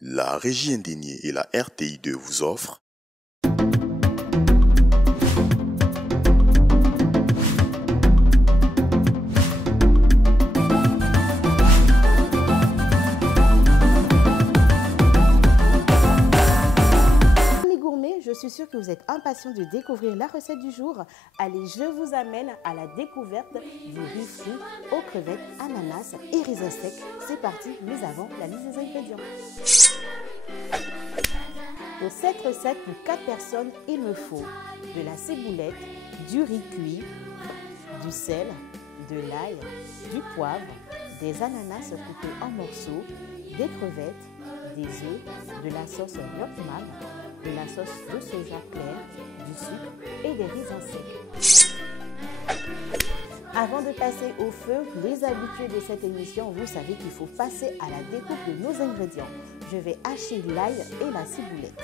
La Régie indignée et la RTI2 vous offrent je suis sûre que vous êtes impatients de découvrir la recette du jour. Allez, je vous amène à la découverte du riz frit aux crevettes, ananas et raisins secs. C'est parti, nous avons la liste des ingrédients. Pour cette recette, pour 4 personnes, il me faut de la ciboulette, du riz cuit, du sel, de l'ail, du poivre, des ananas coupés en morceaux, des crevettes, des œufs, de la sauce Yopman, de la sauce de soja clair, du sucre et des raisins secs. Avant de passer au feu, les habitués de cette émission, vous savez qu'il faut passer à la découpe de nos ingrédients. Je vais hacher l'ail et la ciboulette.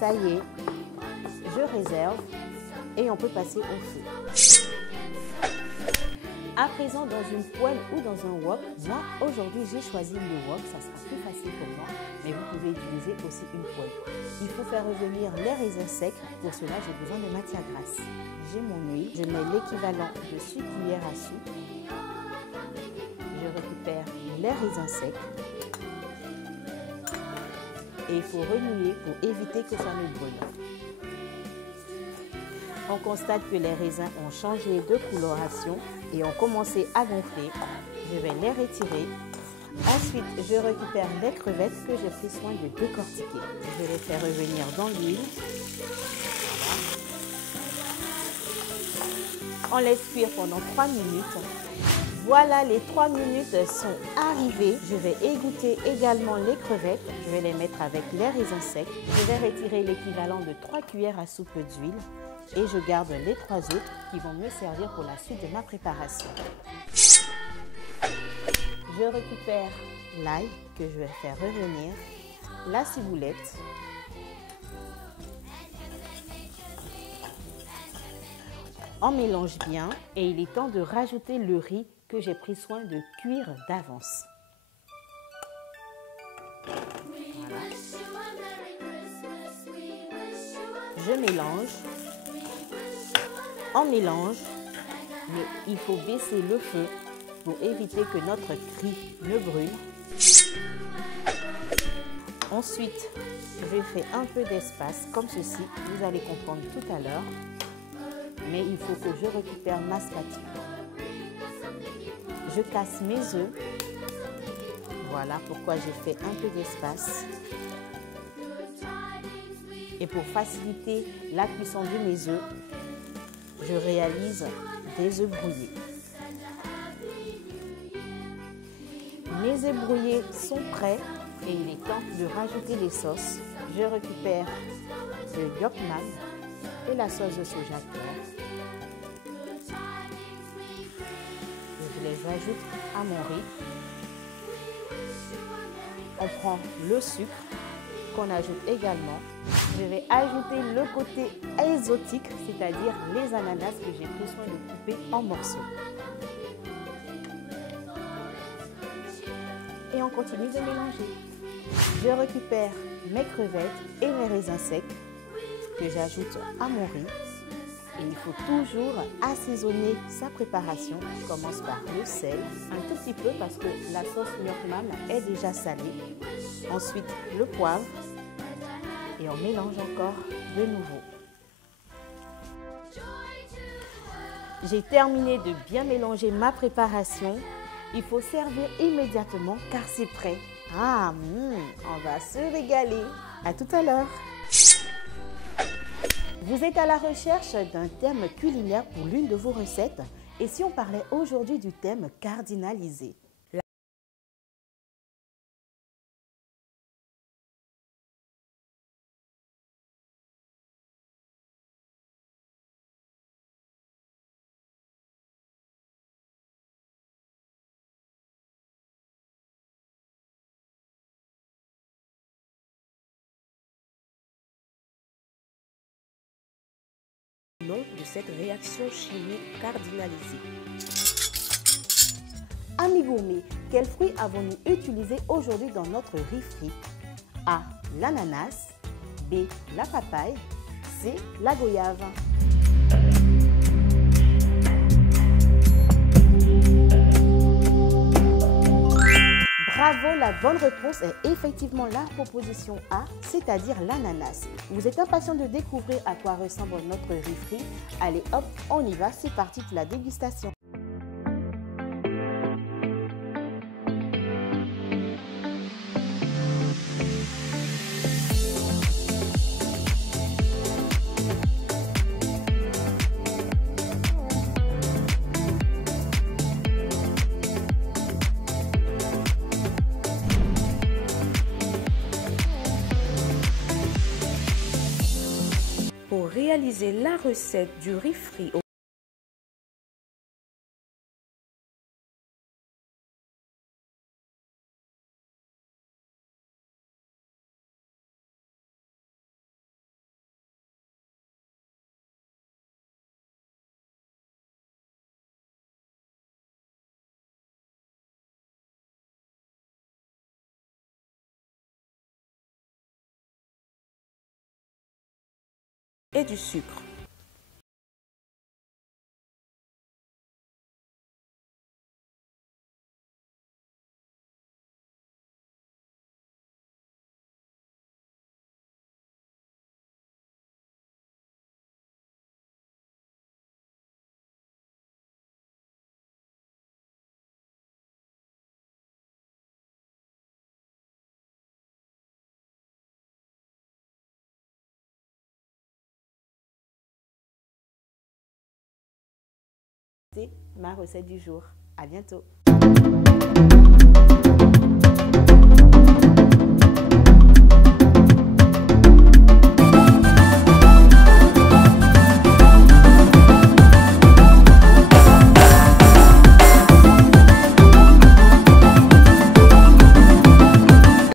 Ça y est, je réserve et on peut passer au feu. À présent, dans une poêle ou dans un wok, moi aujourd'hui j'ai choisi le wok, ça sera plus facile pour moi, mais vous pouvez utiliser aussi une poêle. Il faut faire revenir les raisins secs, pour cela j'ai besoin de matière grasse. J'ai mon huile, je mets l'équivalent de 6 cuillères à soupe, je récupère les raisins secs et il faut remuer pour éviter que ça ne brûle. On constate que les raisins ont changé de coloration et ont commencé à gonfler. Je vais les retirer. Ensuite, je récupère les crevettes que j'ai pris soin de décortiquer. Je les fais revenir dans l'huile. Voilà. On laisse cuire pendant 3 minutes. Voilà, les 3 minutes sont arrivées. Je vais égoutter également les crevettes. Je vais les mettre avec les raisins secs. Je vais retirer l'équivalent de 3 cuillères à soupe d'huile. Et je garde les 3 autres qui vont me servir pour la suite de ma préparation. Je récupère l'ail que je vais faire revenir, la ciboulette, on mélange bien et il est temps de rajouter le riz que j'ai pris soin de cuire d'avance. Voilà. Je mélange. On mélange, mais il faut baisser le feu pour éviter que notre riz ne brûle. Ensuite, je fais un peu d'espace comme ceci, vous allez comprendre tout à l'heure. Mais il faut que je récupère ma spatule. Je casse mes œufs. Voilà pourquoi j'ai fait un peu d'espace. Et pour faciliter la cuisson de mes œufs, je réalise des œufs brouillés. Mes œufs brouillés sont prêts et il est temps de rajouter les sauces. Je récupère le Yopman et la sauce de soja clair. Je les ajoute à mon riz. On prend le sucre qu'on ajoute également. Je vais ajouter le côté exotique, c'est-à-dire les ananas que j'ai pris soin de couper en morceaux. Et on continue de mélanger. Je récupère mes crevettes et mes raisins secs que j'ajoute à mon riz. Et il faut toujours assaisonner sa préparation. Je commence par le sel, un tout petit peu parce que la sauce Yopman est déjà salée. Ensuite, le poivre. Et on mélange encore de nouveau. J'ai terminé de bien mélanger ma préparation. Il faut servir immédiatement car c'est prêt. Ah, on va se régaler. À tout à l'heure. Vous êtes à la recherche d'un thème culinaire pour l'une de vos recettes. Et si on parlait aujourd'hui du thème cardinalisé? Nom de cette réaction chimique cardinalisée. Amis gourmets, quels fruits avons-nous utilisés aujourd'hui dans notre riz frit? A. L'ananas. B. La papaye. C. La goyave. Bravo, la bonne réponse est effectivement la proposition A, c'est-à-dire l'ananas. Vous êtes impatient de découvrir à quoi ressemble notre riz frit? Allez hop, on y va, c'est parti pour la dégustation. Pour réaliser la recette du riz frit et du sucre. Ma recette du jour. À bientôt.